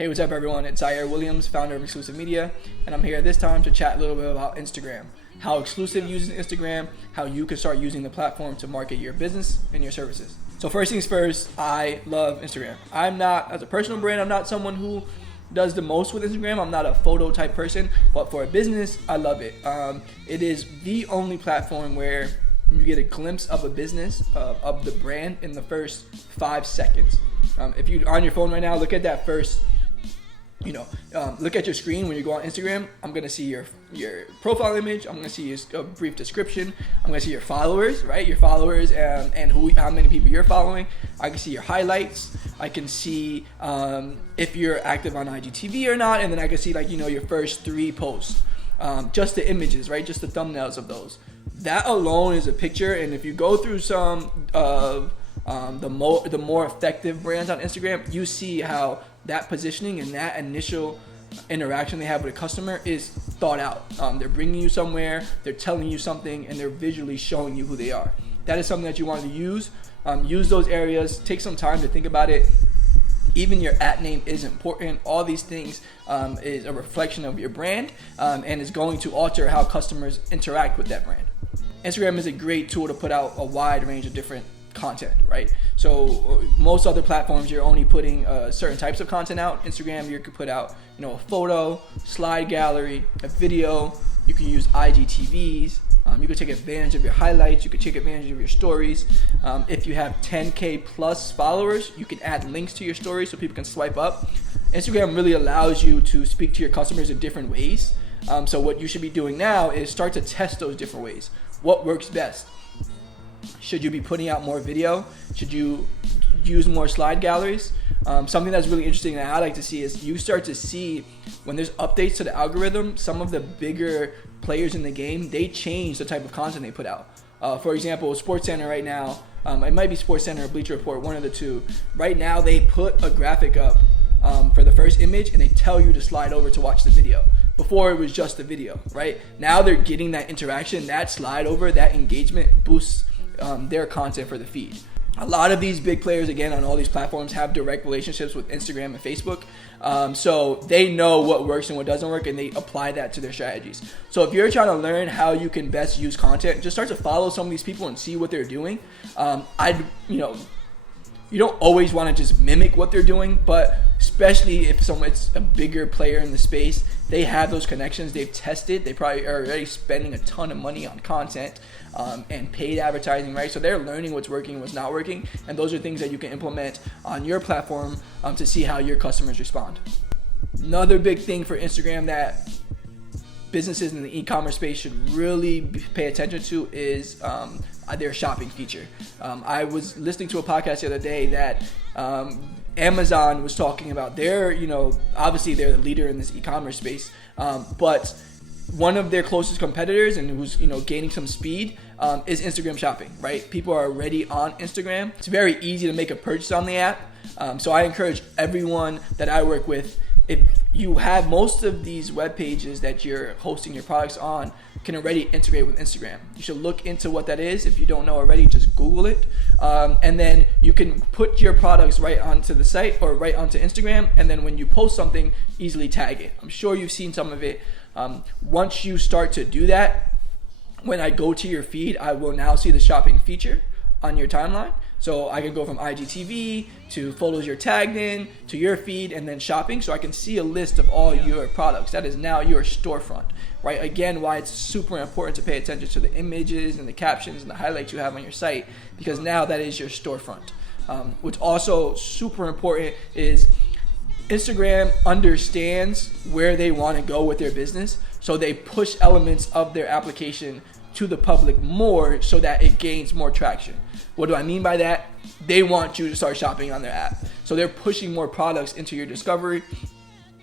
Hey, what's up everyone? It's Zaire Williams, founder of Exclusive Media, and I'm here this time to chat a little bit about Instagram. How Exclusive uses Instagram, how you can start using the platform to market your business and your services. So first things first, I love Instagram. I'm not, as a personal brand, I'm not someone who does the most with Instagram. I'm not a photo type person, but for a business, I love it. It is the only platform where you get a glimpse of a business, of the brand in the first 5 seconds. If you're on your phone right now, look at that first, look at your screen when you go on Instagram. I'm gonna see your profile image. I'm gonna see a brief description. I'm gonna see your followers, right? Your followers and how many people you're following. I can see your highlights. I can see if you're active on IGTV or not, and then I can see your first 3 posts, just the images, right? Just the thumbnails of those. That alone is a picture, and if you go through some of the more effective brands on Instagram, you see how that positioning and that initial interaction they have with a customer is thought out. They're bringing you somewhere, they're telling you something, and they're visually showing you who they are. That is something that you want to use. Use those areas. Take some time to think about it. Even your @ name is important. All these things is a reflection of your brand and is going to alter how customers interact with that brand. Instagram is a great tool to put out a wide range of different content, right? So most other platforms, you're only putting certain types of content out. Instagram, you could put out, a photo, slide gallery, a video. You can use IGTVs. You could take advantage of your highlights. You could take advantage of your stories. If you have 10K plus followers, you can add links to your stories so people can swipe up. Instagram really allows you to speak to your customers in different ways. So what you should be doing now is start to test those different ways. What works best? Should you be putting out more video? Should you use more slide galleries? Something that's really interesting that I like to see is you start to see when there's updates to the algorithm, some of the bigger players in the game, they change the type of content they put out. For example, SportsCenter right now, it might be SportsCenter or Bleacher Report, one of the two. Right now they put a graphic up for the first image and they tell you to slide over to watch the video. Before it was just the video, right? Now they're getting that interaction, that slide over, that engagement boosts their content for the feed. A lot of these big players, again, on all these platforms have direct relationships with Instagram and Facebook. So they know what works and what doesn't work, and they apply that to their strategies. So if you're trying to learn how you can best use content, just start to follow some of these people and see what they're doing. You don't always want to just mimic what they're doing, but especially if it's a bigger player in the space, they have those connections, they've tested, they probably are already spending a ton of money on content and paid advertising, right? So they're learning what's working and what's not working, and those are things that you can implement on your platform to see how your customers respond. Another big thing for Instagram that businesses in the e-commerce space should really pay attention to is their shopping feature. I was listening to a podcast the other day that Amazon was talking about obviously they're the leader in this e-commerce space, but one of their closest competitors and who's gaining some speed is Instagram shopping, right? People are already on Instagram. It's very easy to make a purchase on the app. So I encourage everyone that I work with, if you have most of these web pages that you're hosting your products on can already integrate with Instagram. You should look into what that is. If you don't know already, just Google it. And then you can put your products right onto the site or right onto Instagram. And then when you post something, easily tag it. I'm sure you've seen some of it. Once you start to do that, when I go to your feed, I will now see the shopping feature on your timeline. So I can go from IGTV to photos you're tagged in to your feed and then shopping. So I can see a list of all your products. That is now your storefront, right? Again, why it's super important to pay attention to the images and the captions and the highlights you have on your site, because now that is your storefront. What's also super important is Instagram understands where they want to go with their business. So they push elements of their application to the public more so that it gains more traction. What do I mean by that? They want you to start shopping on their app. So they're pushing more products into your discovery.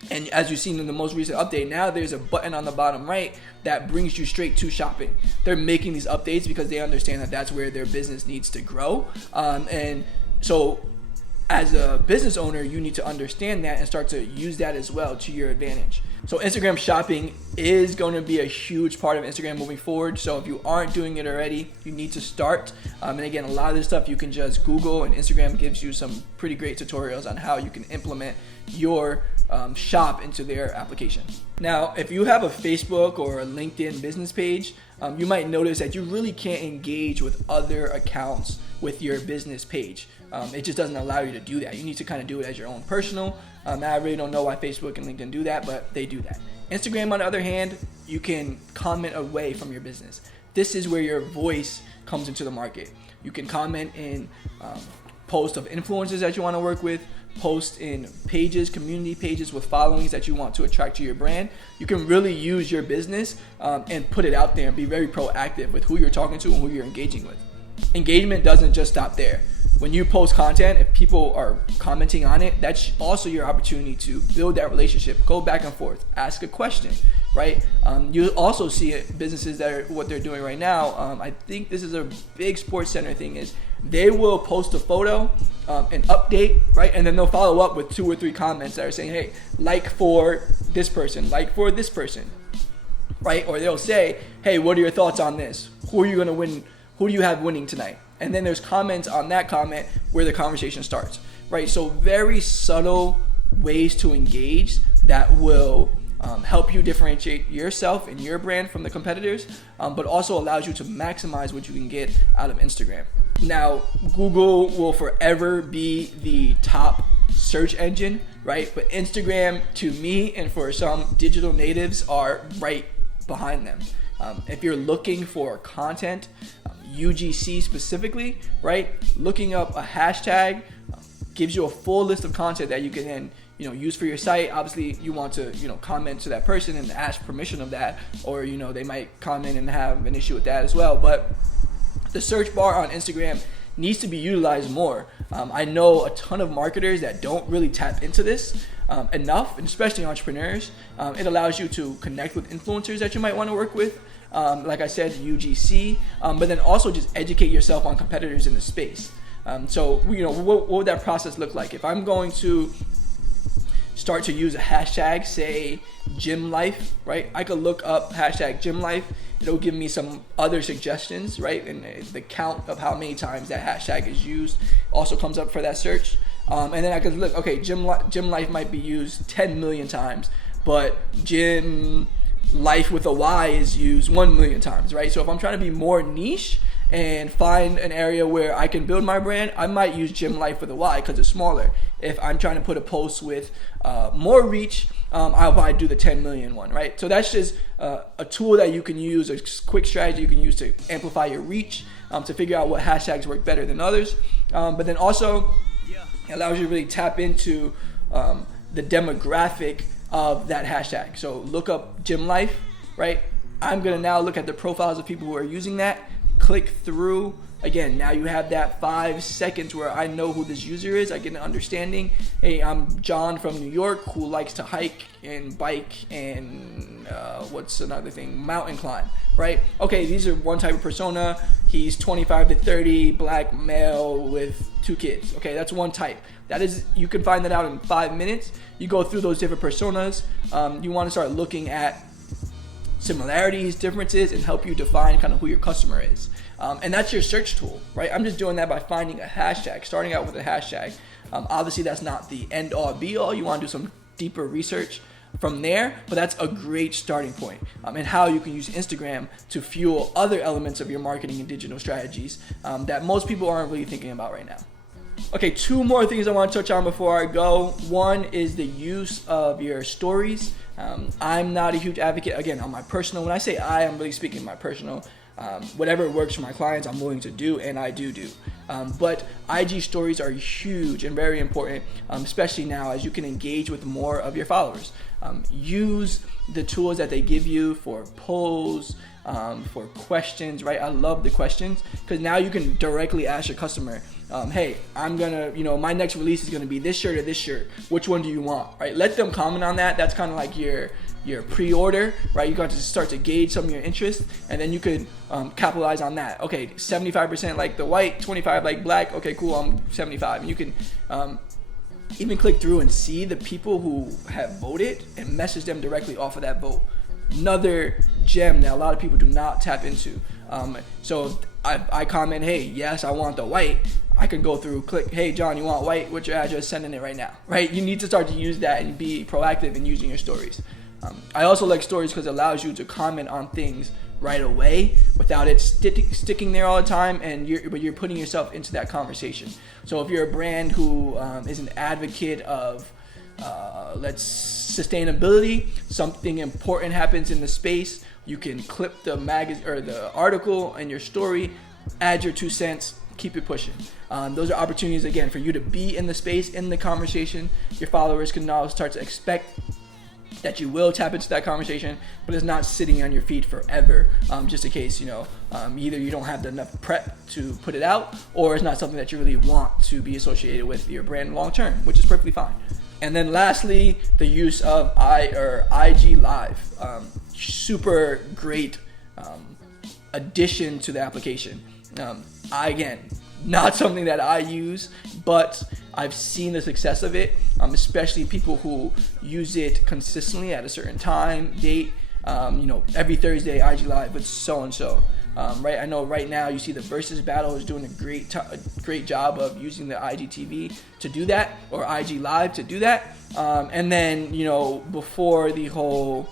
And as you've seen in the most recent update, now there's a button on the bottom right that brings you straight to shopping. They're making these updates because they understand that that's where their business needs to grow. And so as a business owner, you need to understand that and start to use that as well to your advantage. So Instagram shopping is going to be a huge part of Instagram moving forward. So if you aren't doing it already, you need to start. And again, a lot of this stuff you can just Google, and Instagram gives you some pretty great tutorials on how you can implement your shop into their application. Now, if you have a Facebook or a LinkedIn business page, you might notice that you really can't engage with other accounts with your business page. It just doesn't allow you to do that. You need to kind of do it as your own personal. Now, I really don't know why Facebook and LinkedIn do that, but they do that. Instagram, on the other hand, you can comment away from your business. This is where your voice comes into the market. You can comment in posts of influencers that you want to work with, post in pages, community pages with followings that you want to attract to your brand. You can really use your business and put it out there and be very proactive with who you're talking to and who you're engaging with. Engagement doesn't just stop there. When you post content, if people are commenting on it, that's also your opportunity to build that relationship, go back and forth, ask a question, right? You also see it, businesses that are what they're doing right now. I think this is a big Sports Center thing, is they will post a photo, an update, right? And then they'll follow up with 2 or 3 comments that are saying, hey, like for this person, like for this person, right? Or they'll say, hey, what are your thoughts on this? Who are you going to win? Who do you have winning tonight? And then there's comments on that comment where the conversation starts, right? So very subtle ways to engage that will help you differentiate yourself and your brand from the competitors, but also allows you to maximize what you can get out of Instagram. Now, Google will forever be the top search engine, right? But Instagram, to me and for some digital natives, are right behind them. If you're looking for content, UGC specifically, right? Looking up a hashtag gives you a full list of content that you can then, use for your site. Obviously, you want to, comment to that person and ask permission of that, or, they might comment and have an issue with that as well. But the search bar on Instagram needs to be utilized more. I know a ton of marketers that don't really tap into this enough, and especially entrepreneurs. It allows you to connect with influencers that you might want to work with. Like I said, UGC, but then also just educate yourself on competitors in the space. So, what would that process look like? If I'm going to start to use a hashtag, say gym life, right? I could look up hashtag gym life. It'll give me some other suggestions, right? And the count of how many times that hashtag is used also comes up for that search. And then I could look, okay, gym life might be used 10 million times, but gym life with a Y is used 1 million times, right? So if I'm trying to be more niche and find an area where I can build my brand, I might use gym life with a Y because it's smaller. If I'm trying to put a post with more reach, I'll probably do the 10 million one, right? So that's just a tool that you can use, a quick strategy you can use to amplify your reach, to figure out what hashtags work better than others. But then also it allows you to really tap into the demographic of that hashtag. So look up gym life, right? I'm gonna now look at the profiles of people who are using that, click through. Again, now you have that 5 seconds where I know who this user is. I get an understanding. Hey, I'm John from New York who likes to hike and bike and what's another thing? Mountain climb, right? Okay, these are one type of persona. He's 25 to 30, black male with 2 kids. Okay, that's one type. That is, you can find that out in 5 minutes. You go through those different personas. You want to start looking at similarities, differences, and help you define kind of who your customer is. And that's your search tool, right? I'm just doing that by finding a hashtag, starting out with a hashtag. Obviously, that's not the end all be all. You want to do some deeper research from there, but that's a great starting point. And how you can use Instagram to fuel other elements of your marketing and digital strategies that most people aren't really thinking about right now. Okay, 2 more things I want to touch on before I go. One is the use of your stories. I'm not a huge advocate, again, on my personal. When I say I'm really speaking my personal. Whatever works for my clients, I'm willing to do, and I do. But IG stories are huge and very important, especially now as you can engage with more of your followers. Use the tools that they give you for polls, for questions, right? I love the questions because now you can directly ask your customer, hey, I'm gonna, my next release is gonna be this shirt or this shirt. Which one do you want, right? Let them comment on that. That's kind of like your pre-order, right? You got to start to gauge some of your interest, and then you could capitalize on that. Okay, 75% like the white, 25 like black. Okay, cool, I'm 75. And you can even click through and see the people who have voted and message them directly off of that vote. Another gem that a lot of people do not tap into. So I comment, hey, yes, I want the white. I can go through, click, hey, John, you want white? What's your address? Sending it right now, right? You need to start to use that and be proactive in using your stories. I also like stories because it allows you to comment on things right away without it sticking there all the time, but you're putting yourself into that conversation. So if you're a brand who is an advocate of sustainability, something important happens in the space, you can clip the magazine or the article in your story, add your 2 cents, keep it pushing. Those are opportunities, again, for you to be in the space, in the conversation. Your followers can now start to expect that you will tap into that conversation, but it's not sitting on your feed forever, just in case, either you don't have enough prep to put it out, or it's not something that you really want to be associated with your brand long term, which is perfectly fine. And then lastly, the use of IG Live. Super great addition to the application. Again, not something that I use, but I've seen the success of it, especially people who use it consistently at a certain time, date. Every Thursday, IG Live with so-and-so. Right, I know right now you see the Versus Battle is doing a great job of using the IGTV to do that, or IG Live to do that. And then, before the whole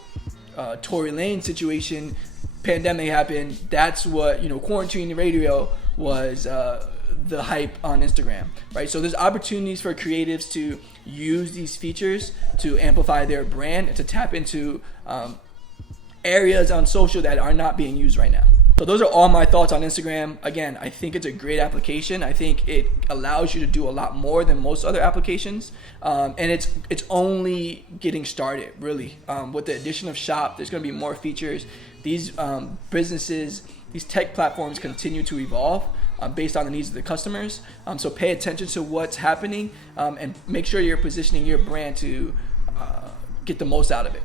Tory Lane situation, pandemic happened, that's what, Quarantine Radio was the hype on Instagram, right? So there's opportunities for creatives to use these features to amplify their brand and to tap into areas on social that are not being used right now. So those are all my thoughts on Instagram. Again, I think it's a great application. I think it allows you to do a lot more than most other applications. And it's only getting started, really. With the addition of Shop, there's going to be more features. These businesses, these tech platforms continue to evolve based on the needs of the customers. So pay attention to what's happening and make sure you're positioning your brand to get the most out of it.